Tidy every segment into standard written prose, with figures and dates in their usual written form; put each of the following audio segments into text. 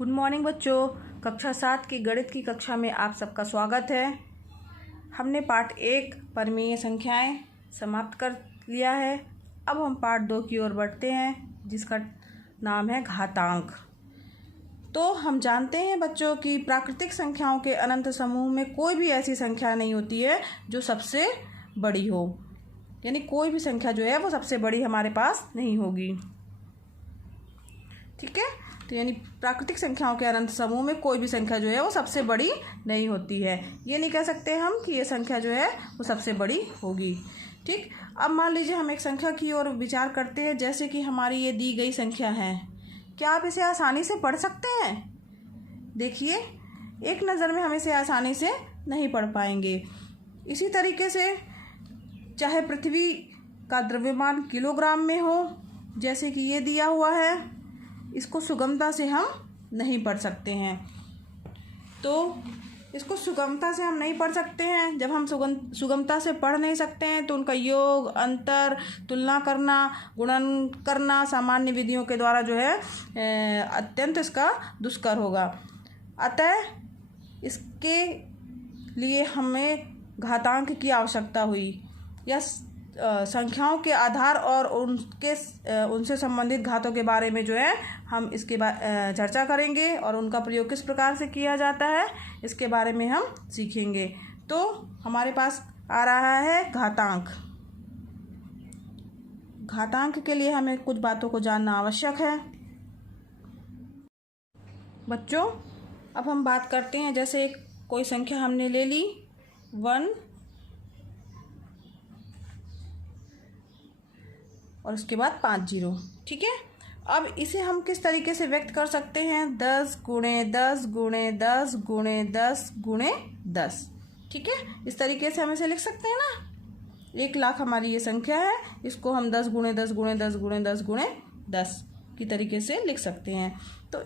Good morning बच्चों। कक्षा 7 की गणित की कक्षा में आप सबका स्वागत है। हमने पाठ 1 परिमेय संख्याएं समाप्त कर लिया है। अब हम पाठ 2 की ओर बढ़ते हैं जिसका नाम है घातांक। तो हम जानते हैं बच्चों कि प्राकृतिक संख्याओं के अनंत समूह में कोई भी ऐसी संख्या नहीं होती है जो सबसे बड़ी हो, यानी कोई भी संख्या जो है वो सबसे बड़ी हमारे पास नहीं होगी। ठीक है, तो यानी प्राकृतिक संख्याओं के अनंत समूह में कोई भी संख्या जो है वो सबसे बड़ी नहीं होती है। ये नहीं कह सकते हम कि ये संख्या जो है वो सबसे बड़ी होगी। ठीक, अब मान लीजिए हम एक संख्या की ओर विचार करते हैं, जैसे कि हमारी ये दी गई संख्या है। क्या आप इसे आसानी से पढ़ सकते हैं? देखिए, एक नज़र में हम इसे आसानी से नहीं पढ़ पाएंगे। इसी तरीके से चाहे पृथ्वी का द्रव्यमान किलोग्राम में हो, जैसे कि ये दिया हुआ है, इसको सुगमता से हम नहीं पढ़ सकते हैं। तो इसको सुगमता से हम नहीं पढ़ सकते हैं। जब हम सुगमता से पढ़ नहीं सकते हैं तो उनका योग, अंतर, तुलना करना, गुणन करना सामान्य विधियों के द्वारा जो है अत्यंत इसका दुष्कर होगा। अतः इसके लिए हमें घातांक की आवश्यकता हुई। या संख्याओं के आधार और उनसे संबंधित घातों के बारे में जो है हम इसके चर्चा करेंगे और उनका प्रयोग किस प्रकार से किया जाता है इसके बारे में हम सीखेंगे। तो हमारे पास आ रहा है घातांक। घातांक के लिए हमें कुछ बातों को जानना आवश्यक है। बच्चों, अब हम बात करते हैं, जैसे कोई संख्या हमने ले ली 1 और उसके बाद 5 जीरो। ठीक है, अब इसे हम किस तरीके से व्यक्त कर सकते हैं? 10 गुणे 10 गुणे 10 गुणे 10 गुणे 10। ठीक है, इस तरीके से हम इसे लिख सकते हैं ना। 1 लाख हमारी ये संख्या है, इसको हम 10 गुणे 10 गुणे 10 गुणे 10 गुणे 10 की तरीके से लिख सकते हैं। तो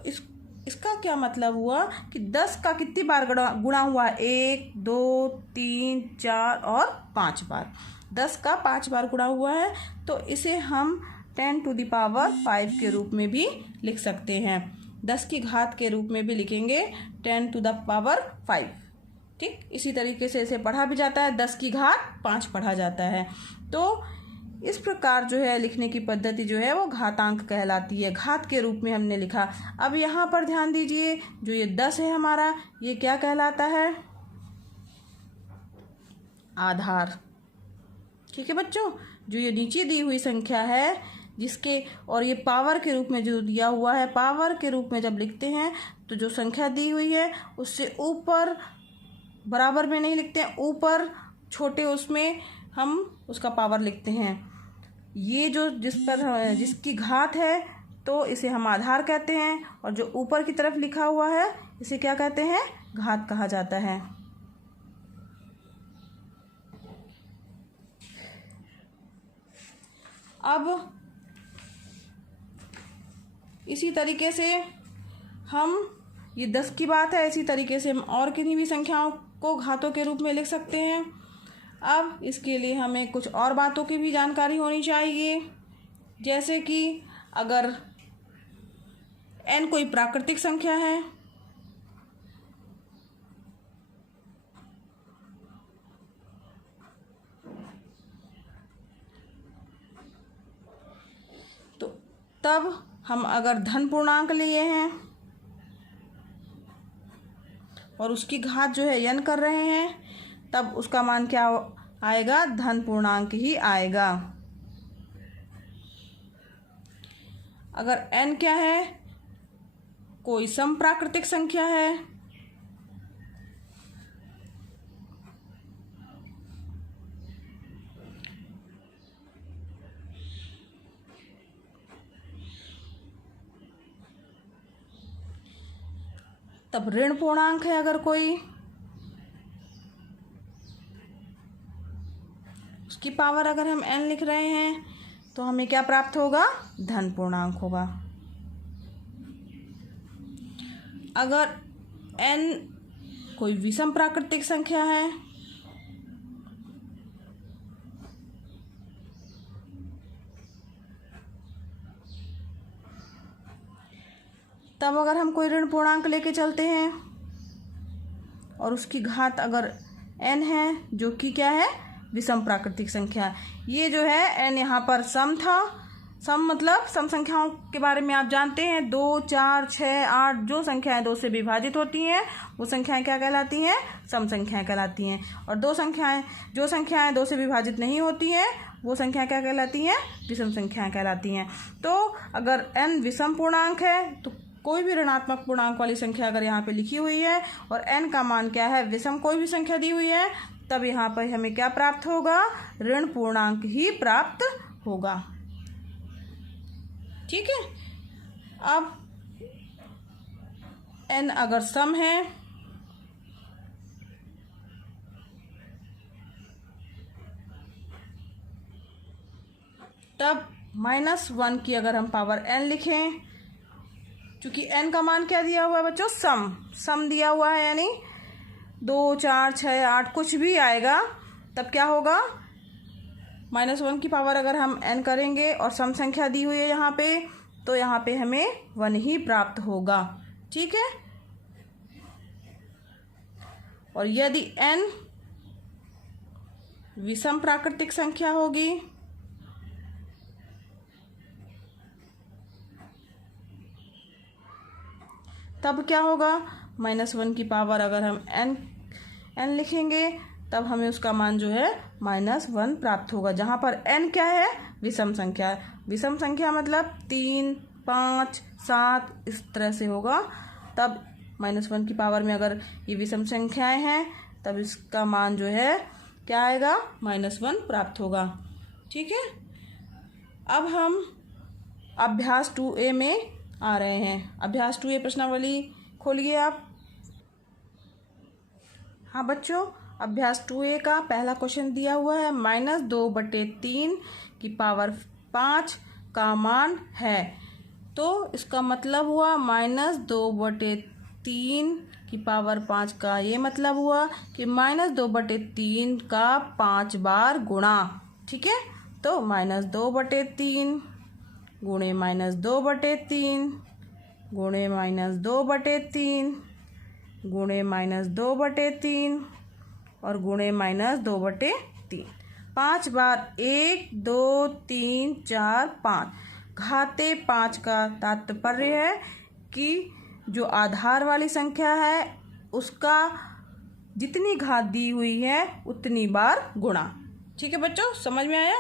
इसका क्या मतलब हुआ कि 10 का कितनी बार गुणा हुआ? 1, 2, 3, 4 और 5 बार। 10 का 5 बार गुणा हुआ है, तो इसे हम 10 टू द पावर 5 के रूप में भी लिख सकते हैं। 10 की घात के रूप में भी लिखेंगे 10 टू द पावर 5। ठीक, इसी तरीके से इसे पढ़ा भी जाता है, 10 की घात 5 पढ़ा जाता है। तो इस प्रकार जो है लिखने की पद्धति जो है वो घातांक कहलाती है। घात के रूप में हमने लिखा। अब यहाँ पर ध्यान दीजिए, जो ये 10 है हमारा, ये क्या कहलाता है? आधार। ठीक है बच्चों, जो ये नीचे दी हुई संख्या है जिसके और ये पावर के रूप में जो दिया हुआ है, पावर के रूप में जब लिखते हैं तो जो संख्या दी हुई है उससे ऊपर बराबर में नहीं लिखते हैं, ऊपर छोटे उसमें हम उसका पावर लिखते हैं। ये जो जिसकी घात है तो इसे हम आधार कहते हैं, और जो ऊपर की तरफ लिखा हुआ है इसे क्या कहते हैं? घात कहा जाता है। अब इसी तरीके से हम, ये 10 की बात है, इसी तरीके से हम और किन्हीं भी संख्याओं को घातों के रूप में लिख सकते हैं। अब इसके लिए हमें कुछ और बातों की भी जानकारी होनी चाहिए, जैसे कि अगर n कोई प्राकृतिक संख्या है तो तब हम अगर धन पूर्णांक लिए हैं और उसकी घात जो है n कर रहे हैं, तब उसका मान क्या आएगा? धन पूर्णांक ही आएगा। अगर n क्या है? कोई समप्राकृतिक संख्या है, तब ऋण पूर्णांक है। अगर कोई, उसकी पावर अगर हम n लिख रहे हैं तो हमें क्या प्राप्त होगा? धन पूर्णांक होगा। अगर n कोई विषम प्राकृतिक संख्या है, तब अगर हम कोई ऋण पूर्णांक लेके चलते हैं और उसकी घात अगर n है, जो कि क्या है, विषम प्राकृतिक संख्या। ये जो है n यहाँ पर सम था। सम मतलब सम संख्याओं के बारे में आप जानते हैं, 2, 4, 6, 8 जो संख्याएं 2 से विभाजित होती हैं वो संख्याएं क्या कहलाती हैं, सम संख्याएं कहलाती हैं। और जो संख्याएं 2 से विभाजित नहीं होती हैं वो संख्याएं क्या कहलाती हैं, विषम संख्याएं कहलाती हैं। तो अगर n विषम पूर्णांक है तो कोई भी ऋणात्मक पूर्णांक वाली संख्या अगर यहाँ पे लिखी हुई है और n का मान क्या है, विषम कोई भी संख्या दी हुई है, तब यहाँ पर हमें क्या प्राप्त होगा, ऋण पूर्णांक ही प्राप्त होगा। ठीक है। अब n अगर सम है तब -1 की अगर हम पावर n लिखें, क्योंकि n का मान क्या दिया हुआ है बच्चों, सम दिया हुआ है, यानी 2, 4, 6, 8 कुछ भी आएगा, तब क्या होगा, -1 की पावर अगर हम n करेंगे और सम संख्या दी हुई है यहाँ पे, तो यहाँ पे हमें 1 ही प्राप्त होगा। ठीक है। और यदि n विषम प्राकृतिक संख्या होगी तब क्या होगा, -1 की पावर अगर हम n लिखेंगे तब हमें उसका मान जो है -1 प्राप्त होगा, जहाँ पर n क्या है, विषम संख्या। विषम संख्या मतलब 3, 5, 7 इस तरह से होगा। तब -1 की पावर में अगर ये विषम संख्याएं हैं तब इसका मान जो है क्या आएगा, -1 प्राप्त होगा। ठीक है। अब हम अभ्यास 2A में आ रहे हैं। अभ्यास 2A प्रश्नावली खोलिए आप। हाँ बच्चों, अभ्यास 2A का पहला क्वेश्चन दिया हुआ है, -2/3 की पावर 5 का मान है। तो इसका मतलब हुआ -2/3 की पावर 5 का ये मतलब हुआ कि -2/3 का 5 बार गुणा। ठीक है। तो -2/3 गुणे -2/3 गुणे -2/3 गुणे -2/3 और गुणे -2/3। 5 बार 1, 2, 3, 4, 5। घाते 5 का तात्पर्य है कि जो आधार वाली संख्या है उसका जितनी घात दी हुई है उतनी बार गुणा। ठीक है बच्चों, समझ में आया।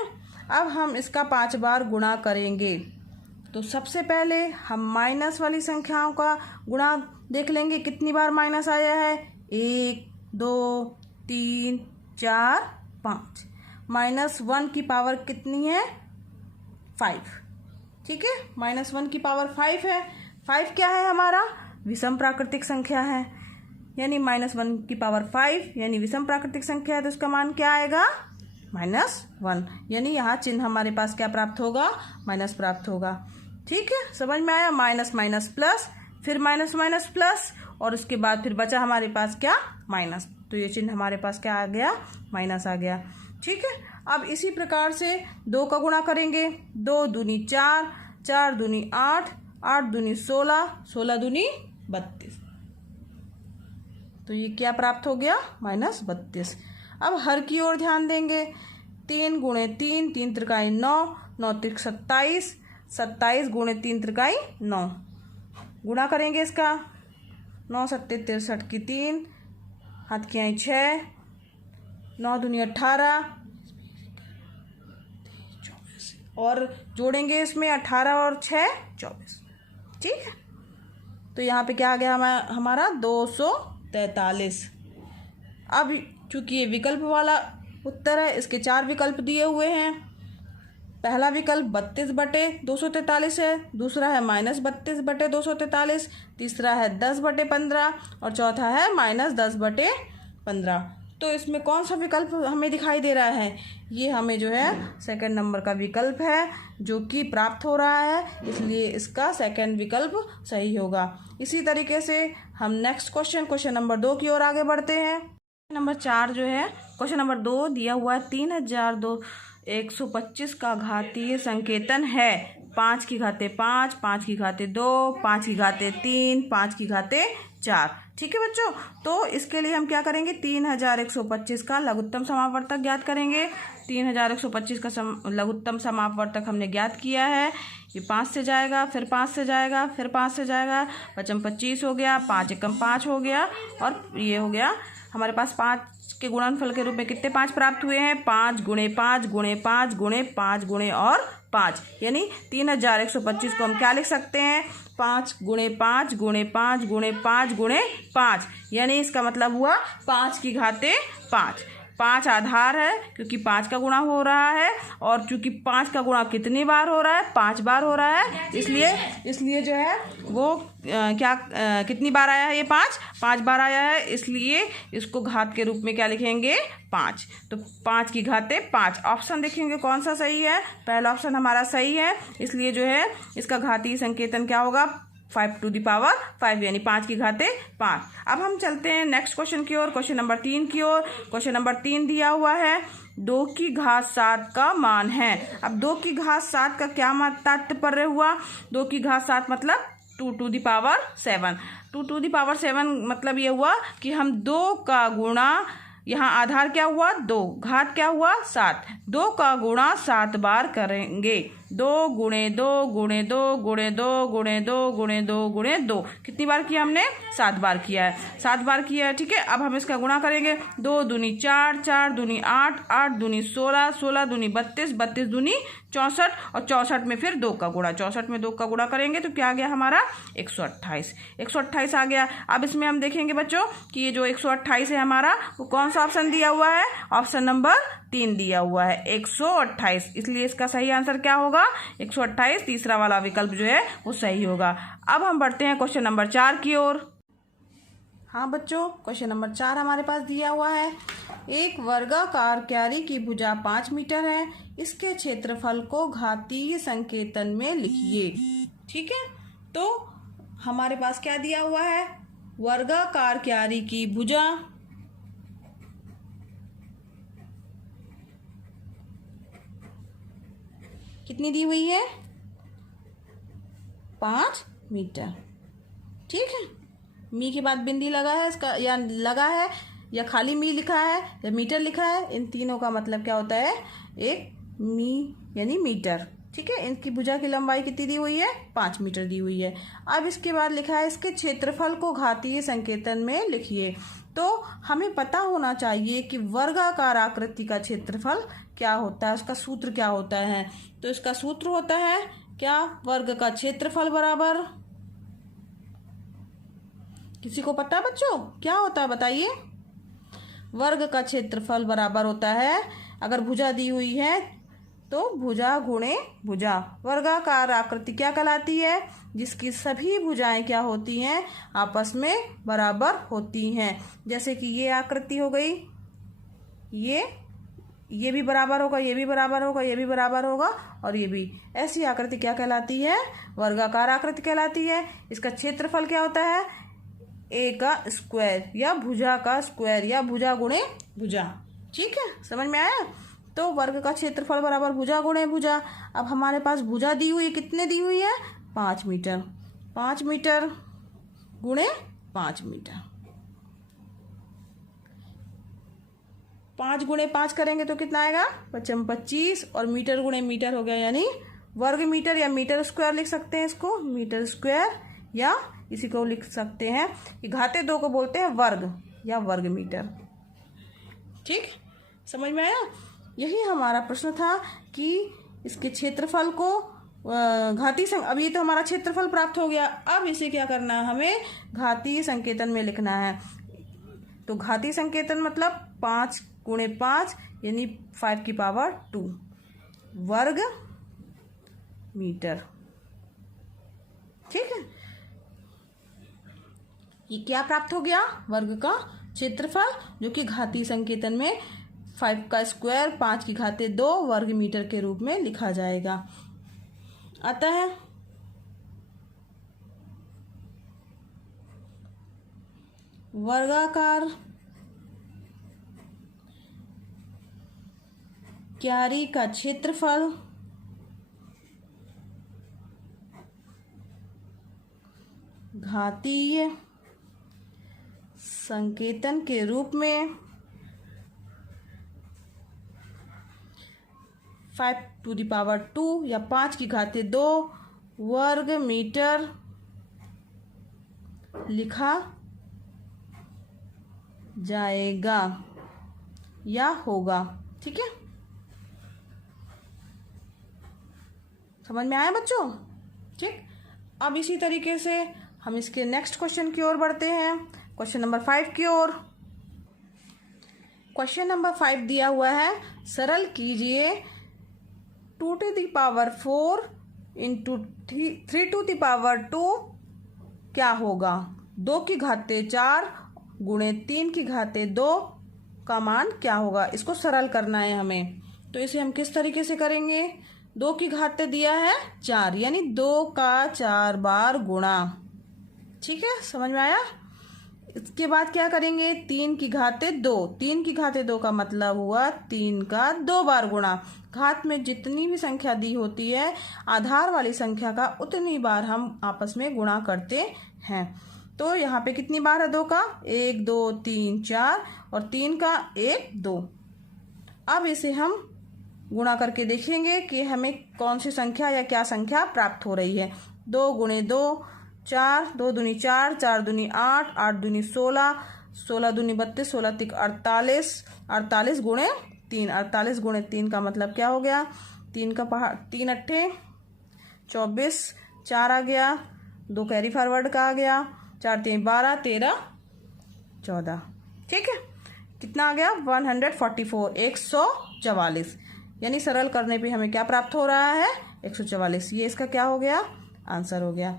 अब हम इसका 5 बार गुणा करेंगे। तो सबसे पहले हम माइनस वाली संख्याओं का गुणा देख लेंगे, कितनी बार माइनस आया है, 1, 2, 3, 4, 5। -1 की पावर कितनी है, 5। ठीक है। -1 की पावर 5 है। 5 क्या है, हमारा विषम प्राकृतिक संख्या है, यानी -1 की पावर 5 यानी विषम प्राकृतिक संख्या है, तो इसका मान क्या आएगा, -1। यानी यहाँ चिन्ह हमारे पास क्या प्राप्त होगा, माइनस प्राप्त होगा। ठीक है, समझ में आया। माइनस माइनस प्लस, फिर माइनस माइनस प्लस, और उसके बाद फिर बचा हमारे पास क्या, माइनस। तो ये चिन्ह हमारे पास क्या आ गया, माइनस आ गया। ठीक है। अब इसी प्रकार से 2 का गुणा करेंगे। 2 दूनी 4, 4 दूनी 8, 8 दूनी 16, 16 दूनी 32। तो ये क्या प्राप्त हो गया, -32। अब हर की ओर ध्यान देंगे। 3 गुणे 3, 3 त्रिकाई 9, 9 त्रिक 27, 27 गुणे 3 त्रिकाई 9। गुणा करेंगे इसका, 9 सत्ते 63 की 3, हाथ की आई 6, 9 दूनी 18, और जोड़ेंगे इसमें 18 और 6 24। ठीक है। तो यहाँ पे क्या आ गया हमारा 243। अब चूंकि ये विकल्प वाला उत्तर है, इसके 4 विकल्प दिए हुए हैं। पहला विकल्प 32/243 है, दूसरा है -32/243, तीसरा है 10/15 और चौथा है -10/15। तो इसमें कौन सा विकल्प हमें दिखाई दे रहा है, ये हमें जो है सेकंड नंबर का विकल्प है जो कि प्राप्त हो रहा है, इसलिए इसका सेकंड विकल्प सही होगा। इसी तरीके से हम नेक्स्ट क्वेश्चन नंबर 2 की ओर आगे बढ़ते हैं। नंबर 4 जो है, क्वेश्चन नंबर 2 दिया हुआ है 3125 का घातीय संकेतन है। 5 की घाते 5, 5 की घाते 2, 5 की घाते 3, 5 की घाते 4। ठीक है बच्चों, तो इसके लिए हम क्या करेंगे, 3125 का लघुत्तम समापवर्तक ज्ञात करेंगे। 3125 का लघुत्तम समापवर्तक हमने ज्ञात किया है। ये 5 से जाएगा, फिर 5 से जाएगा, फिर 5 से जाएगा, 5 25 हो गया, 5 एकम 5 हो गया, और ये हो गया हमारे पास 5 के गुणनफल के रूप में कितने 5 प्राप्त हुए हैं, 5 गुणे 5 गुणे 5 गुणे 5 गुणे और 5, यानी 3125 को हम क्या लिख सकते हैं, 5 गुणे 5 गुणे 5 गुणे 5 गुणे 5, यानी इसका मतलब हुआ 5 की घाते 5। 5 आधार है क्योंकि 5 का गुणा हो रहा है, और चूंकि 5 का गुणा कितनी बार हो रहा है, 5 बार हो रहा है, इसलिए जो है वो कितनी बार आया है, ये 5 बार आया है, इसलिए इसको घात के रूप में क्या लिखेंगे, 5। तो 5 की घाते 5, ऑप्शन देखेंगे कौन सा सही है, पहला ऑप्शन हमारा सही है, इसलिए जो है इसका घातीय संकेतन क्या होगा, 5 टू द पावर 5, यानी 5 की घाते 5। अब हम चलते हैं नेक्स्ट क्वेश्चन की ओर, क्वेश्चन नंबर 3 की ओर। क्वेश्चन नंबर 3 दिया हुआ है 2 की घात 7 का मान है। अब 2 की घात 7 का क्या तात्पर्य हुआ, 2 की घात 7 मतलब 2 to the power 7। 2 to the power 7 मतलब ये हुआ कि हम 2 का गुणा, यहाँ आधार क्या हुआ 2, घात क्या हुआ 7, 2 का गुणा 7 बार करेंगे। 2 गुणे 2 गुणे 2 गुणे 2 गुणे 2 गुणे 2 गुणे 2, कितनी बार किया हमने, 7 बार किया है, 7 बार किया है। ठीक है, अब हम इसका गुणा करेंगे, 2 दूनी 4, 4 दूनी 8, 8 दूनी 16, 16 दूनी 32, 32 दूनी 64, और 64 में फिर 2 का गुणा, 64 में 2 का गुणा करेंगे तो क्या आ गया हमारा 128, 128 आ गया। अब इसमें हम देखेंगे बच्चों कि ये जो 128 है हमारा, वो कौन सा ऑप्शन दिया हुआ है, ऑप्शन नंबर 3 दिया हुआ है 128, इसलिए इसका सही आंसर क्या होगा 128, तीसरा वाला विकल्प जो है वो सही होगा। अब हम बढ़ते हैं क्वेश्चन नंबर 4 की ओर। हाँ बच्चों, क्वेश्चन नंबर 4 हमारे पास दिया हुआ है, एक वर्गाकार क्यारी की भुजा 5 मीटर है, इसके क्षेत्रफल को घातीय संकेतन में लिखिए। ठीक है, तो हमारे पास क्या दिया हुआ है, वर्गाकार क्यारी की भुजा कितनी दी हुई है, 5 मीटर। ठीक है, मी के बाद बिंदी लगा है इसका, या लगा है, या खाली मी लिखा है, या मीटर लिखा है, इन तीनों का मतलब क्या होता है, एक मी यानी मीटर। ठीक है, इनकी भुजा की लंबाई कितनी दी हुई है, 5 मीटर दी हुई है। अब इसके बाद लिखा है इसके क्षेत्रफल को घातीय संकेतन में लिखिए। तो हमें पता होना चाहिए कि वर्गाकार आकृति का क्षेत्रफल क्या होता है, उसका सूत्र क्या होता है। तो इसका सूत्र होता है क्या, वर्ग का क्षेत्रफल बराबर, किसी को पता है बच्चों क्या होता है, बताइए। वर्ग का क्षेत्रफल बराबर होता है, अगर भुजा दी हुई है तो भुजा गुणे भुजा। वर्गाकार आकृति क्या कहलाती है, जिसकी सभी भुजाएं क्या होती हैं, आपस में बराबर होती हैं। जैसे कि ये आकृति हो गई, ये भी बराबर होगा, ये भी बराबर होगा, ये भी बराबर होगा, और ये भी, ऐसी आकृति क्या कहलाती है, वर्गाकार आकृति कहलाती है। इसका क्षेत्रफल क्या होता है, ए का स्क्वायर या भुजा का स्क्वायर या भुजा गुणे भुजा। ठीक है, समझ में आया। तो वर्ग का क्षेत्रफल बराबर भुजा गुणे भुजा। अब हमारे पास भुजा दी हुई, कितने दी हुई है, 5 मीटर, 5 मीटर गुणे 5 मीटर, 5 गुणे 5 करेंगे तो कितना आएगा, 25, और मीटर गुणे मीटर हो गया, यानी वर्ग मीटर या मीटर स्क्वायर लिख सकते हैं इसको, मीटर स्क्वायर, या इसी को लिख सकते हैं कि घाते 2 को बोलते हैं वर्ग या वर्ग मीटर। ठीक, समझ में आया। यही हमारा प्रश्न था कि इसके क्षेत्रफल को घातीय अब ये तो हमारा क्षेत्रफल प्राप्त हो गया, अब इसे क्या करना है, हमें घातीय संकेतन में लिखना है। तो घातीय संकेतन मतलब 5 गुणे 5 यानी 5 की पावर 2 वर्ग मीटर। ठीक है, ये क्या प्राप्त हो गया, वर्ग का क्षेत्रफल, जो कि घातीय संकेतन में 5 का स्क्वायर 5 की घाते 2 वर्ग मीटर के रूप में लिखा जाएगा। आता है वर्गाकार क्यारी का क्षेत्रफल घातीय संकेतन के रूप में 5⁻² या 5⁻² वर्ग मीटर लिखा जाएगा या होगा। ठीक है, समझ में आया बच्चों? ठीक, अब इसी तरीके से हम इसके नेक्स्ट क्वेश्चन की ओर बढ़ते हैं, क्वेश्चन नंबर 5 की ओर। क्वेश्चन नंबर 5 दिया हुआ है, सरल कीजिए 2⁴ इंटू 3⁻² क्या होगा। 2⁴ गुणे 3⁻² का मान क्या होगा। इसको सरल करना है हमें, तो इसे हम किस तरीके से करेंगे। 2⁻ दिया है 4, यानी 2 का 4 बार गुणा। ठीक है, समझ में आया। इसके बाद क्या करेंगे, 3⁻²। 3⁻² का मतलब हुआ 3 का 2 बार गुणा। घात में जितनी भी संख्या दी होती है, आधार वाली संख्या का उतनी बार हम आपस में गुणा करते हैं। तो यहाँ पे कितनी बार है 2 का, 1 2 3 4, और 3 का 1 2। अब इसे हम गुणा करके देखेंगे कि हमें कौन सी संख्या या क्या संख्या प्राप्त हो रही है। 2 गुणे 2 4, 2 दूनी 4, 4 दूनी 8, 8 दूनी 16, 16 दूनी 32, 16 तिक 48, 48 गुणे 3, 48 गुणे 3 का मतलब क्या हो गया, 3 अट्ठे 24, 4 आ गया, 2 कैरी फॉरवर्ड का आ गया, 4 3 12, 13 14। ठीक है, कितना आ गया 144, 144। यानी सरल करने पे हमें क्या प्राप्त हो रहा है, 144। ये इसका क्या हो गया, आंसर हो गया।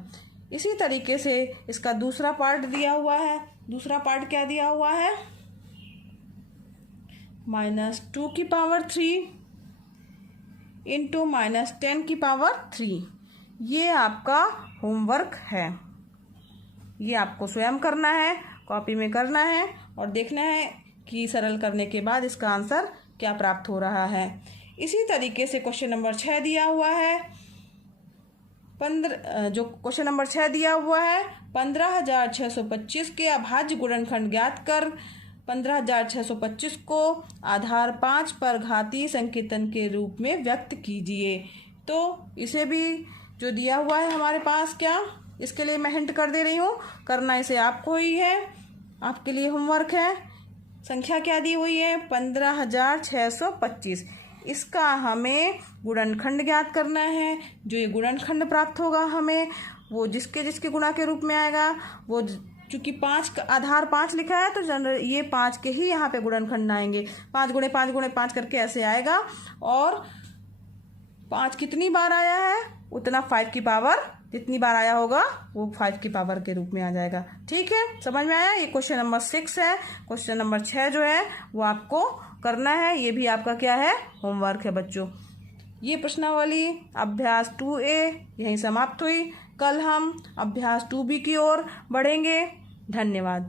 इसी तरीके से इसका दूसरा पार्ट दिया हुआ है। दूसरा पार्ट क्या दिया हुआ है, -2⁻³ इंटू -10⁻³। ये आपका होमवर्क है, ये आपको स्वयं करना है, कॉपी में करना है और देखना है कि सरल करने के बाद इसका आंसर क्या प्राप्त हो रहा है। इसी तरीके से क्वेश्चन नंबर 6 दिया हुआ है। जो क्वेश्चन नंबर 6 दिया हुआ है, 15,625 के अभाज्य गुणनखंड ज्ञात कर 15,625 को आधार 5 पर घातीय संकेतन के रूप में व्यक्त कीजिए। तो इसे भी जो दिया हुआ है हमारे पास, क्या इसके लिए मैं हिंट कर दे रही हूँ, करना इसे आपको ही है, आपके लिए होमवर्क है। संख्या क्या दी हुई है, 15,625। इसका हमें गुणनखंड ज्ञात करना है। जो ये गुणनखंड प्राप्त होगा हमें, वो जिसके जिसके गुणा के रूप में आएगा, वो चूंकि 5 का आधार 5 लिखा है तो जनरल ये 5 के ही यहाँ पे गुणनखंड आएंगे। 5 गुणे 5 गुणे 5 करके ऐसे आएगा, और 5 कितनी बार आया है उतना 5 की पावर जितनी बार आया होगा वो 5 की पावर के रूप में आ जाएगा। ठीक है, समझ में आया। ये क्वेश्चन नंबर 6 है। क्वेश्चन नंबर 6 जो है वो आपको करना है, ये भी आपका क्या है, होमवर्क है बच्चों। ये प्रश्नावली अभ्यास 2A यहीं समाप्त हुई। कल हम अभ्यास 2B की ओर बढ़ेंगे। धन्यवाद।